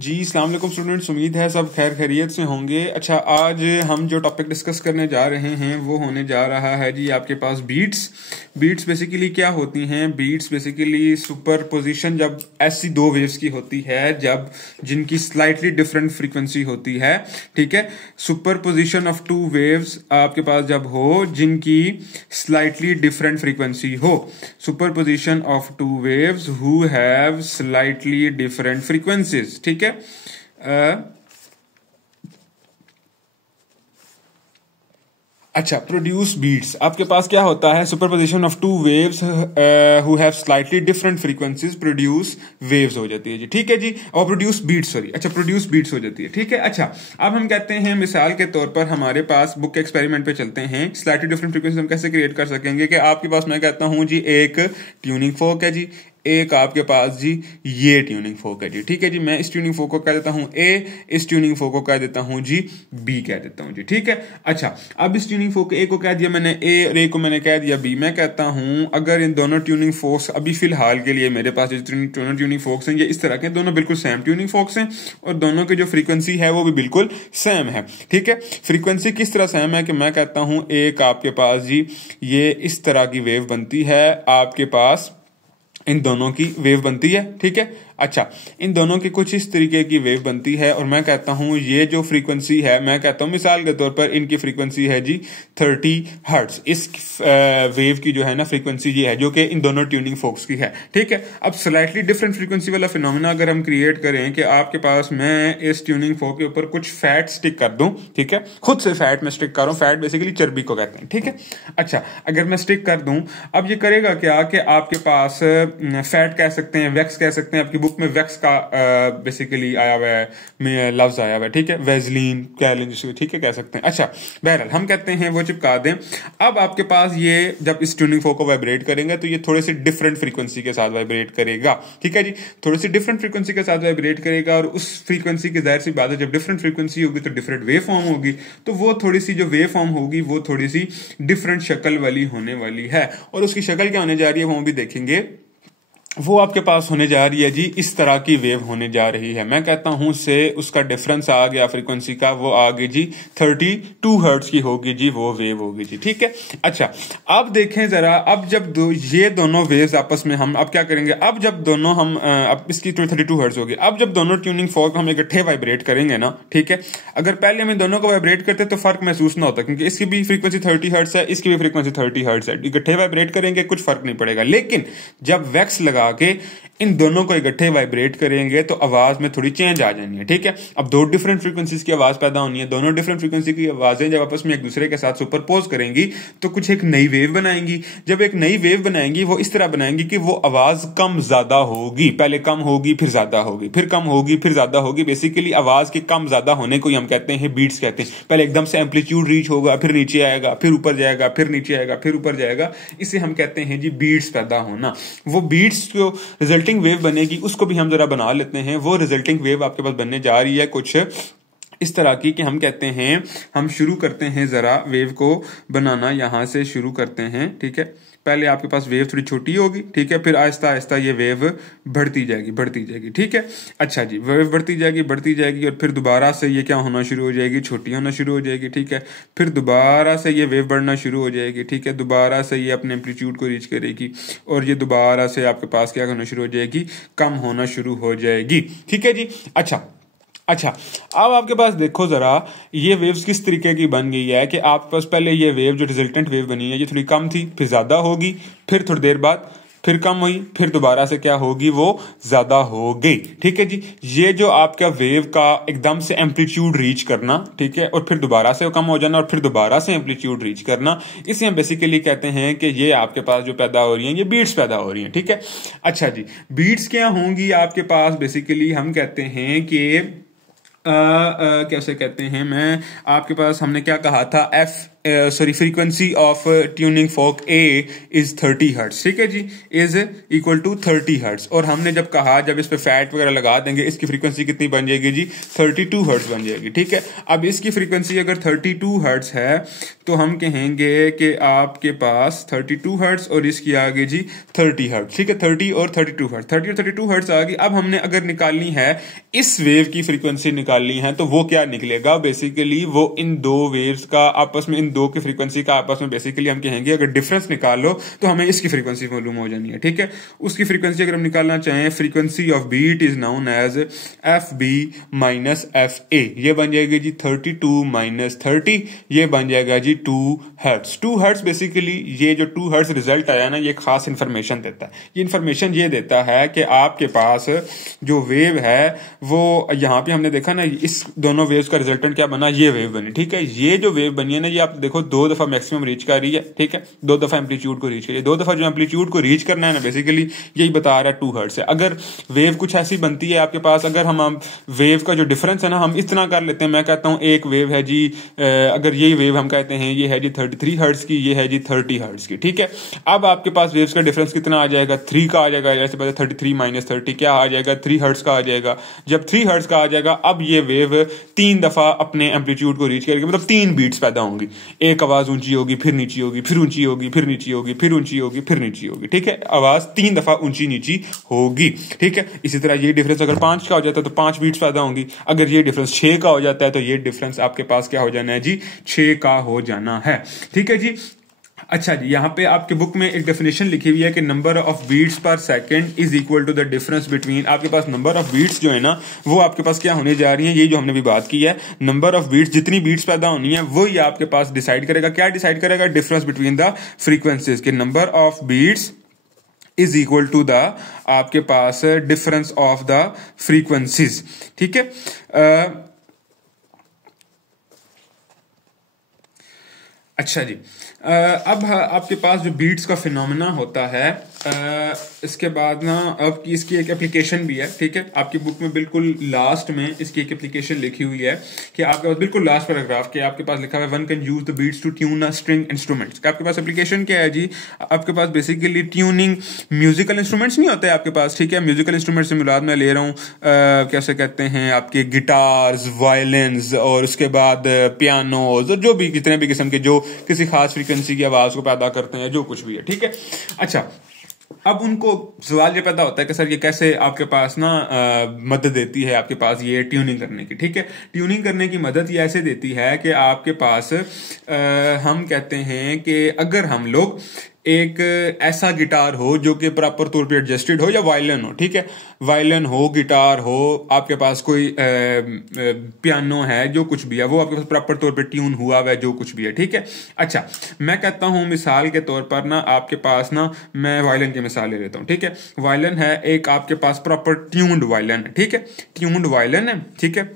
जी अस्सलाम वालेकुम स्टूडेंट्स, उम्मीद है सब खैर खैरियत से होंगे। अच्छा, आज हम जो टॉपिक डिस्कस करने जा रहे हैं वो होने जा रहा है जी आपके पास बीट्स बेसिकली क्या होती हैं। बीट्स बेसिकली सुपर पोजिशन जब ऐसी दो वेव्स की होती है जब जिनकी स्लाइटली डिफरेंट फ्रीक्वेंसी होती है, ठीक है। Super position of two waves आपके पास जब हो जिनकी स्लाइटली डिफरेंट फ्रीक्वेंसी हो, super position of two waves who have slightly different frequencies, ठीक है। अच्छा, प्रोड्यूस बीट्स आपके पास क्या होता है, superposition of two waves who have slightly different frequencies produce waves हो जाती है जी, ठीक है जी। और प्रोड्यूस बीट्स, सॉरी, अच्छा प्रोड्यूस बीट्स हो जाती है, ठीक है। अच्छा, अब हम कहते हैं मिसाल के तौर पर हमारे पास बुक के एक्सपेरिमेंट पे चलते हैं। स्लाइटली डिफरेंट फ्रीक्वेंसी हम कैसे क्रिएट कर सकेंगे कि आपके पास मैं कहता हूं जी एक ट्यूनिंग फोक है जी, एक आपके पास जी ये ट्यूनिंग फोक है जी, ठीक है जी। मैं इस ट्यूनिंग फोक को कह देता हूं ए, इस ट्यूनिंग फोक को कह देता हूं जी बी कह देता हूं जी, ठीक है। अच्छा, अब इस ट्यूनिंग फोक ए को कह दिया मैंने ए और ए को मैंने कह दिया बी। मैं कहता हूं अगर इन दोनों ट्यूनिंग फोक्स अभी फिलहाल के लिए मेरे पास जो ट्यूनिंग फोक्स हैं ये इस तरह के दोनों बिल्कुल सेम ट्यूनिंग फोक्स हैं और दोनों की जो फ्रीक्वेंसी है वो भी बिल्कुल सेम है, ठीक है। फ्रीक्वेंसी किस तरह सेम है कि मैं कहता हूं एक आपके पास जी ये इस तरह की वेव बनती है, आपके पास इन दोनों की वेव बनती है, ठीक है। अच्छा, इन दोनों की कुछ इस तरीके की वेव बनती है और मैं कहता हूं ये जो फ्रीक्वेंसी है, मैं कहता हूं मिसाल के तौर पर इनकी फ्रीक्वेंसी है जी 30 हर्ट्ज। इस वेव की जो है ना फ्रीक्वेंसी ये है जो कि इन दोनों ट्यूनिंग फोक्स की है, ठीक है। अब स्लाइटली डिफरेंट फ्रीक्वेंसी वाला फिनोमेना अगर हम क्रिएट करें कि आपके पास मैं इस ट्यूनिंग फोक के ऊपर कुछ फैट स्टिक कर दूं, ठीक है, खुद से फैट में स्टिक कर रहा हूं, फैट बेसिकली चर्बी को कहते हैं, ठीक है। अच्छा, अगर मैं स्टिक कर दूं, अब ये करेगा क्या कि आपके पास फैट कह सकते हैं, वैक्स कह सकते हैं, आपकी बुक में वैक्स का बेसिकली आया हुआ है, लफ्ज आया हुआ है, ठीक है, वेजलीन कह लें जिसको, ठीक है, कह सकते हैं। अच्छा, बहरहाल हम कहते हैं वो चिपका दें। अब आपके पास ये जब इस ट्यूनिंग फोक को वाइब्रेट करेंगे तो ये थोड़े से डिफरेंट फ्रीक्वेंसी के साथ वाइब्रेट करेगा, ठीक है जी, थोड़ी सी डिफरेंट फ्रीक्वेंसी के साथ वाइब्रेट करेगा और उस फ्रीक्वेंसी की जाहिर सी बात है जब डिफरेंट फ्रीक्वेंसी होगी तो डिफरेंट वेव फॉर्म होगी, तो वो थोड़ी सी जो वेव फॉर्म होगी वो थोड़ी सी डिफरेंट शक्ल वाली होने वाली है और उसकी शक्ल क्या होने जा रही है वो भी देखेंगे। वो आपके पास होने जा रही है जी इस तरह की वेव होने जा रही है। मैं कहता हूं से उसका डिफरेंस आ गया फ्रीक्वेंसी का, वो आ गई जी 32 हर्ट्ज की होगी जी, वो वेव होगी जी, ठीक है। अच्छा, अब देखें जरा, अब जब ये दोनों वेव्स आपस में हम अब क्या करेंगे, अब जब दोनों हम अब इसकी 32 हर्ट्ज होगी, अब जब दोनों ट्यूनिंग फोक हम इकट्ठे वाइब्रेट करेंगे ना, ठीक है, अगर पहले हम दोनों को वाइब्रेट करते तो फर्क महसूस ना होता क्योंकि इसकी भी फ्रीक्वेंसी 30 हर्ट्ज है, इसकी भी फ्रीक्वेंसी 30 हर्ट्ज है, इकट्ठे वाइब्रेट करेंगे कुछ फर्क नहीं पड़ेगा। लेकिन जब वैक्स लगा के इन दोनों को इकट्ठे वाइब्रेट करेंगे तो आवाज में थोड़ी चेंज आ जानी है, ठीक है। अब दो डिफरेंट फ्रीक्वेंसीज की आवाज पैदा होनी है, दोनों डिफरेंट फ्रीक्वेंसी की आवाजें जब आपस में एक दूसरे के साथ सुपरपोज करेंगी तो कुछ एक नई वेव बनाएंगी। जब एक नई वेव बनाएंगी वो इस तरह बनाएंगी कि वो आवाज कम ज्यादा होगी, पहले कम होगी फिर ज्यादा होगी, फिर कम होगी फिर ज्यादा होगी। बेसिकली आवाज के कम ज्यादा होने को ही हम कहते हैं बीट्स कहते हैं। पहले एकदम से एम्पलीट्यूड रीच होगा, फिर नीचे आएगा, फिर ऊपर जाएगा, फिर नीचे आएगा, फिर ऊपर जाएगा, इसे हम कहते हैं जी बीट्स पैदा होना। वो बीट्स जो रिजल्टिंग वेव बनेगी उसको भी हम जरा बना लेते हैं। वो रिजल्टिंग वेव आपके पास बनने जा रही है कुछ इस तरह की कि हम कहते हैं, हम शुरू करते हैं जरा वेव को बनाना, यहां से शुरू करते हैं, ठीक है। पहले आपके पास वेव थोड़ी छोटी होगी, ठीक है, फिर आहिस्ता आहिस्ता ये वेव बढ़ती जाएगी, ठीक है। अच्छा जी, वेव बढ़ती जाएगी और फिर दोबारा से ये क्या होना शुरू हो जाएगी, छोटी होना शुरू हो जाएगी, ठीक है। फिर दोबारा से ये वेव बढ़ना शुरू हो जाएगी, ठीक है, दोबारा से ये अपने एम्पलीट्यूड को रीच करेगी और ये दोबारा से आपके पास क्या होना शुरू हो जाएगी, कम होना शुरू हो जाएगी, ठीक है जी। अच्छा, अब आपके पास देखो जरा ये वेव्स किस तरीके की बन गई है कि आपके पास पहले ये वेव जो रिजल्टेंट वेव बनी है ये थोड़ी कम थी, फिर ज्यादा होगी, फिर थोड़ी देर बाद फिर कम हुई, फिर दोबारा से क्या होगी, वो ज्यादा हो गई, ठीक है जी। ये जो आपका वेव का एकदम से एम्पलीट्यूड रीच करना, ठीक है, और फिर दोबारा से कम हो जाना और फिर दोबारा से एम्पलीट्यूड रीच करना, इसे हम बेसिकली कहते हैं कि ये आपके पास जो पैदा हो रही है ये बीट्स पैदा हो रही है, ठीक है। अच्छा जी, बीट्स क्या होंगी आपके पास, बेसिकली हम कहते हैं कि कैसे कहते हैं, मैं आपके पास हमने क्या कहा था, frequency of tuning folk A is 30 hertz, ठीक है जी, इज इक्वल टू 30 हर्ट्ज। और हमने जब कहा जब इस पे फैट वगैरह लगा देंगे इसकी फ्रीक्वेंसी कितनी बन जाएगी जी, 32 हर्ट्ज बन जाएगी, ठीक है। अब इसकी फ्रीक्वेंसी अगर 32 हर्ट्ज है तो हम कहेंगे कि आपके पास 32 हर्ट्ज और इसकी आ गई जी 30 हर्ट्ज, ठीक है। 30 और 32 हर्ट्ज, 30 और 32 हर्ट्ज आ गई। अब हमने अगर निकालनी है इस वेव की फ्रीक्वेंसी निकालनी है तो वो क्या निकलेगा, बेसिकली वो इन दो वेव्स का आपस में, इन दो की फ्रीक्वेंसी का आपस में बेसिकली हम कहेंगे अगर डिफरेंस निकालो तो हमें इसकी फ्रीक्वेंसी मालूम हो जानी है, ठीक है। उसकी फ्रीक्वेंसी अगर हम निकालना चाहें, frequency of beat is known as F B minus F A, ये बन जाएगी जी 32 माइनस 30, ये बन जाएगा जी 2 हर्ट्ज। 2 हर्ट्ज बेसिकली ये जो 2 हर्ट्ज रिजल्ट आया ना, ये खास इंफॉर्मेशन देता है। ये इंफॉर्मेशन ये देता है कि आपके पास जो वेव है वो, यहां पे हमने देखा ना इस दोनों वेव्स का रिजल्टेंट क्या बना, ये वेव बनी, ठीक है। ये जो वेव बनी है ना, ये आप देखो 2 दफा मैक्सिमम रीच कर रही है, ठीक है, 2 दफा एम्पलीट्यूड को रीच करिए, 2 दफा जो एम्पलीट्यूड को रीच करना है ना, बेसिकली यही बता रहा है 2 हर्ट्ज से। अगर वेव कुछ ऐसी बनती है आपके पास, अगर हम वेव का जो डिफरेंस है ना हम इस तरह कर लेते हैं, मैं कहता हूं एक वेव है जी, अगर यही वेव हम कहते हैं ये है जी 33 हर्ट्ज की, ये है जी 30 हर्ट्ज की, ठीक है। अब आपके पास वेव्स का डिफरेंस कितना आ जाएगा, 3 का आ जाएगा, जैसे पता 33 माइनस 30 क्या आ जाएगा, 3 हर्ट्ज का आ जाएगा। जब 3 हर्ट्ज का आ जाएगा, अब ये वेव 3 दफा अपने एम्पलीट्यूड को रीच करेगी, मतलब 3 बीट्स पैदा होंगी। एक आवाज ऊंची होगी, फिर नीची होगी, फिर ऊंची होगी, फिर नीची होगी, फिर ऊंची होगी, फिर नीची होगी, ठीक है। आवाज 3 दफा ऊंची नीची होगी, ठीक है। इसी तरह ये डिफरेंस अगर 5 का हो जाता है तो 5 बीट्स पैदा होंगी। अगर ये डिफरेंस 6 का हो जाता है तो ये डिफरेंस आपके पास क्या हो जाना है जी, 6 का हो जाना है, ठीक है जी। अच्छा जी, यहाँ पे आपके बुक में एक डेफिनेशन लिखी हुई है कि number of beats per second is equal to the difference between, आपके पास नंबर ऑफ बीट्स जो है ना वो आपके पास क्या होने जा रही है, ये जो हमने भी बात की है, नंबर ऑफ बीट्स जितनी बीट्स पैदा होनी है वो ही आपके पास डिसाइड करेगा, क्या डिसाइड करेगा, डिफरेंस बिटवीन द फ्रीक्वेंसीज के number of beats is equal to the आपके पास डिफरेंस ऑफ द फ्रीक्वेंसीज, ठीक है। अच्छा जी, अब आपके पास जो बीट्स का फिनोमेना होता है, इसके बाद ना अब इसकी एक एप्लीकेशन भी है, ठीक है। आपकी बुक में बिल्कुल लास्ट में इसकी एक एप्लीकेशन लिखी हुई है कि आपके पास बिल्कुल लास्ट पैराग्राफ के आपके पास लिखा है one can use the beats to tune a string instruments. आपके पास एप्लीकेशन क्या है जी, आपके पास बेसिकली ट्यूनिंग म्यूजिकल इंस्ट्रूमेंट्स नहीं होते आपके पास, ठीक है। म्यूजिकल इंस्ट्रूमेंट्स से मुराद मैं ले रहा हूँ कैसे कहते हैं आपके गिटार्स, वायलिन्स और उसके बाद पियानोज और जो भी जितने भी किस्म के जो किसी खास फ्रीक्वेंसी की आवाज को पैदा करते हैं, जो कुछ भी है, ठीक है। अच्छा, अब उनको सवाल ये पैदा होता है कि सर ये कैसे आपके पास ना मदद देती है आपके पास ये ट्यूनिंग करने की, ठीक है। ट्यूनिंग करने की मदद ये ऐसे देती है कि आपके पास हम कहते हैं कि अगर हम लोग एक ऐसा गिटार हो जो कि प्रॉपर तौर पे एडजस्टेड हो, या वायलिन हो, ठीक है, वायलिन हो, गिटार हो, आपके पास कोई पियानो है, जो कुछ भी है वो आपके पास प्रॉपर तौर पे ट्यून हुआ हुआ है, जो कुछ भी है, ठीक है। अच्छा, मैं कहता हूं मिसाल के तौर पर ना आपके पास ना, मैं वायलिन की मिसाल ले लेता हूं, ठीक है। वायलिन है एक आपके पास प्रॉपर ट्यून्ड वायलिन है, ठीक है, ट्यून्ड वायलिन है, ठीक है।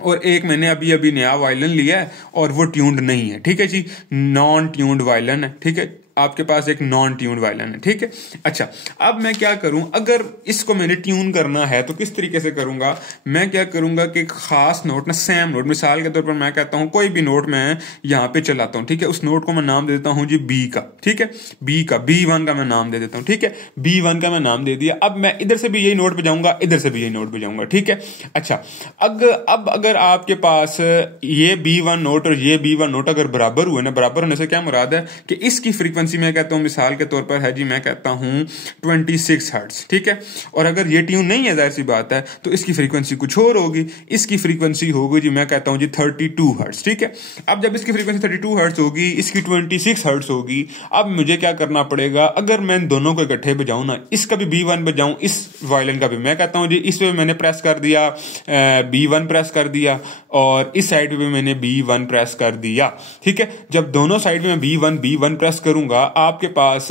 और एक मैंने अभी अभी नया वायलिन लिया है और वो ट्यून्ड नहीं है, ठीक है जी, नॉन ट्यून्ड वायलिन है, ठीक है। आपके पास एक नॉन ट्यून्ड वायलिन है, ठीक है। अच्छा, अब मैं क्या करूं, अगर इसको मैंने ट्यून करना है तो किस तरीके से करूंगा, मैं क्या करूंगा कि खास नोट ना, सेम नोट, मिसाल के तौर पर मैं कहता हूं कोई भी नोट मैं यहां पे चलाता हूं, ठीक है, उस नोट को मैं नाम दे देता हूं जी बी का, ठीक है, बी का, B1 का मैं नाम दे देता हूं, ठीक है, B1 का मैं नाम दे दिया। अब मैं इधर से भी यही नोट बजाऊंगा, इधर से भी यही नोट बजाऊंगा, ठीक है। अच्छा, अब अगर आपके पास ये B1 नोट और ये B1 नोट अगर बराबर हुए ना, बराबर होने से क्या मुराद है कि इसकी फ्रीक्वेंसी मैं कहता हूं मिसाल के तौर पर है जी, मैं कहता हूं 26 हर्ट्ज, ठीक है। और अगर ये ट्यून नहीं है, जाहिर सी बात है, तो इसकी फ्रीक्वेंसी कुछ और होगी, इसकी फ्रीक्वेंसी होगी जी, मैं कहता हूं जी 32 हर्ट्ज, ठीक है। अब जब इसकी फ्रीक्वेंसी 32 हर्ट्ज होगी, इसकी 26 हर्ट्ज होगी, अब मुझे क्या करना पड़ेगा, अगर मैं दोनों को इकट्ठे बजाऊं ना, इसका भी B1 बजाऊं, इस वायलिन का भी, मैं कहता हूं जी इस पे मैंने प्रेस कर दिया, B1 प्रेस कर दिया, और इस साइड पे भी मैंने B1 प्रेस कर दिया, ठीक है। जब दोनों साइड में मैं B1 प्रेस करूंगा, आपके पास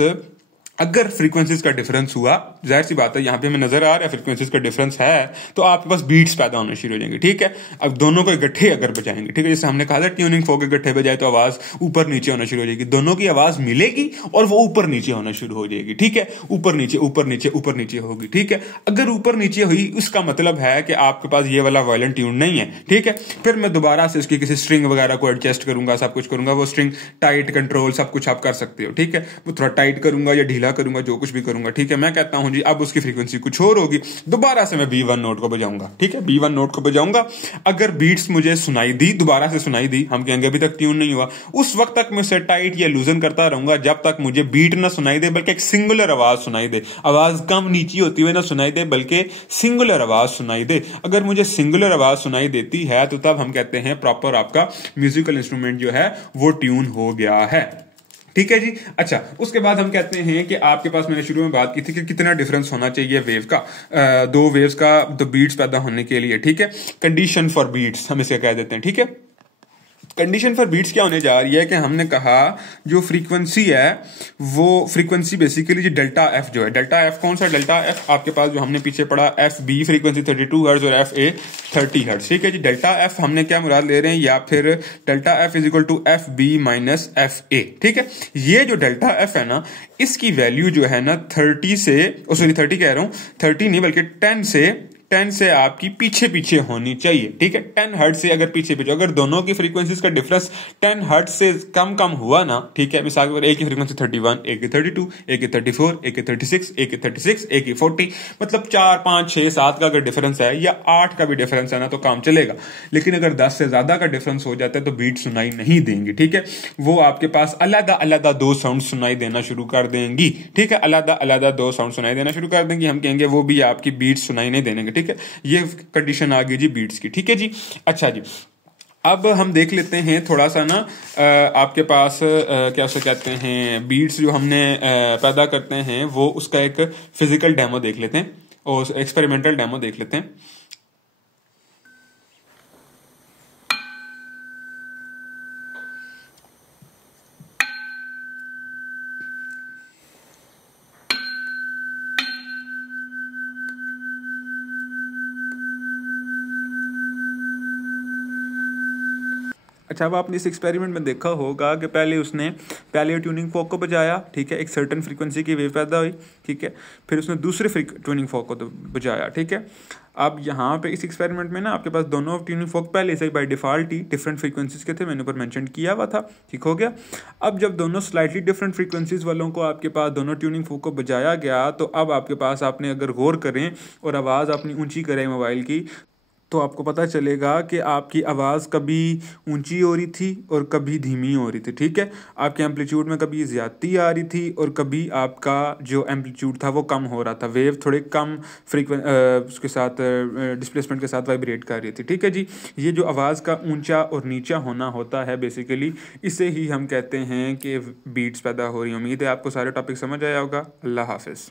अगर फ्रीक्वेंसीज का डिफरेंस हुआ, जाहिर सी बात है यहाँ पे हमें नजर आ रहा है फ्रीक्वेंसीज का डिफरेंस है, तो आपके पास बीट्स पैदा होने शुरू हो जाएंगे। ठीक है, अब दोनों को इकट्ठे अगर बजाएंगे, ठीक है, जैसे हमने कहा था ट्यूनिंग फोक इकट्ठे बजाए तो आवाज ऊपर नीचे होना शुरू हो जाएगी, दोनों की आवाज मिलेगी और वो ऊपर नीचे होना शुरू हो जाएगी। ठीक है, ऊपर नीचे ऊपर नीचे ऊपर नीचे होगी। ठीक है, अगर ऊपर नीचे हुई उसका मतलब है कि आपके पास ये वाला वायलेंट ट्यून नहीं है। ठीक है, फिर मैं दोबारा से इसकी किसी स्ट्रिंग वगैरह को एडजस्ट करूंगा, सब कुछ करूंगा, वो स्ट्रिंग टाइट कंट्रोल सब कुछ आप कर सकते हो। ठीक है, वो थोड़ा टाइट करूंगा या ढीला करूंगा, जो कुछ भी करूंगा। ठीक है, मैं कहता हूं जी अब उसकी फ्रीक्वेंसी कुछ और होगी, दोबारा से मैं B1 नोट को बजाऊंगा। ठीक है, B1 नोट को बजाऊंगा, अगर बीट्स मुझे सुनाई दी, दोबारा से सुनाई दी, हम कहेंगे अभी तक ट्यून नहीं हुआ, उस वक्त तक मैं उसे टाइट या लूजन करता रहूंगा जब तक मुझे बीट ना सुनाई दे, बल्कि एक सिंगुलर आवाज सुनाई दे, आवाज कम नीची होती हुई ना सुनाई दे, बल्कि सिंगुलर आवाज सुनाई दे। अगर मुझे सिंगुलर आवाज सुनाई देती है तो तब हम कहते हैं प्रॉपर आपका म्यूजिकल इंस्ट्रूमेंट जो है वो ट्यून हो गया है। ठीक है जी। अच्छा, उसके बाद हम कहते हैं कि आपके पास मैंने शुरू में बात की थी कि कितना डिफरेंस होना चाहिए वेव का, दो वेव्स का, दो बीट्स पैदा होने के लिए। ठीक है, कंडीशन फॉर बीट्स हम इसे कह देते हैं। ठीक है, कंडीशन फॉर बीट्स क्या होने जा रही है कि हमने कहा जो फ्रीक्वेंसी है वो फ्रीक्वेंसी बेसिकली जो डेल्टा एफ जो है, डेल्टा एफ कौन सा, डेल्टा एफ आपके पास जो हमने पीछे पढ़ा एफ बी फ्रीक्वेंसी 32 हर्ट्ज और एफ ए 30 हर्ट्ज। ठीक है जी, डेल्टा एफ हमने क्या मुराद ले रहे हैं, या फिर delta F is equal to F B minus F A. ठीक है, ये जो डेल्टा एफ है ना, इसकी वैल्यू जो है ना 30 से, सॉरी 30 कह रहा हूं, 30 नहीं बल्कि 10 से आपकी पीछे पीछे होनी चाहिए। ठीक है, 10 हर्ट्ज से अगर पीछे पीछे, अगर दोनों की फ्रीक्वेंसीज का डिफरेंस 10 हर्ट्ज से कम हुआ ना, ठीक है, मिसाल के एक की फ्रीक्वेंसी 31, एक की 32, एक की 34, एक की 36, एक की 36, एक की 40, मतलब 4 5 6 7 का अगर डिफरेंस है या 8 का भी डिफरेंस है ना तो काम चलेगा। लेकिन अगर 10 से ज्यादा का डिफरेंस हो जाता है तो बीट सुनाई नहीं देंगी। ठीक है, वो आपके पास अलग अलग दो साउंड सुनाई देना शुरू कर देंगी। ठीक है, अलग अलग दो साउंड सुनाई देना शुरू कर देंगी, हम कहेंगे वो भी आपकी बीट सुनाई नहीं देंगे। ठीक है, ये कंडीशन आ गई जी बीट्स की। ठीक है जी। अच्छा जी, अब हम देख लेते हैं थोड़ा सा ना आपके पास क्या उसे कहते हैं, बीट्स जो हमने पैदा करते हैं वो उसका एक फिजिकल डेमो देख लेते हैं और एक्सपेरिमेंटल डेमो देख लेते हैं। अच्छा, अब आपने इस एक्सपेरिमेंट में देखा होगा कि पहले ट्यूनिंग फॉक को बजाया। ठीक है, एक सर्टेन फ्रीक्वेंसी की वेव पैदा हुई। ठीक है, फिर उसने दूसरे ट्यूनिंग फॉक को तो बजाया। ठीक है, अब यहाँ पे इस एक्सपेरिमेंट में ना आपके पास दोनों ट्यूनिंग फॉक पहले से ही बाय डिफॉल्ट ही डिफरेंट फ्रीक्वेंसीज के थे, मैंने ऊपर मेंशन किया हुआ था। ठीक हो गया। अब जब दोनों स्लाइटली डिफरेंट फ्रीक्वेंसीज वालों को आपके पास दोनों ट्यूनिंग फॉक को बजाया गया, तो अब आपके पास आपने अगर गौर करें और आवाज़ अपनी ऊंची करें मोबाइल की, तो आपको पता चलेगा कि आपकी आवाज़ कभी ऊंची हो रही थी और कभी धीमी हो रही थी। ठीक है, आपके एम्पलीट्यूड में कभी ज़्यादती आ रही थी और कभी आपका जो एम्पलीट्यूड था वो कम हो रहा था, वेव थोड़े कम उसके साथ डिस्प्लेसमेंट के साथ वाइब्रेट कर रही थी। ठीक है जी, ये जो आवाज़ का ऊंचा और नीचा होना होता है बेसिकली, इसे ही हम कहते हैं कि बीट्स पैदा हो रही हैं। उम्मीद है आपको सारे टॉपिक समझ आया होगा। अल्लाह हाफिज़।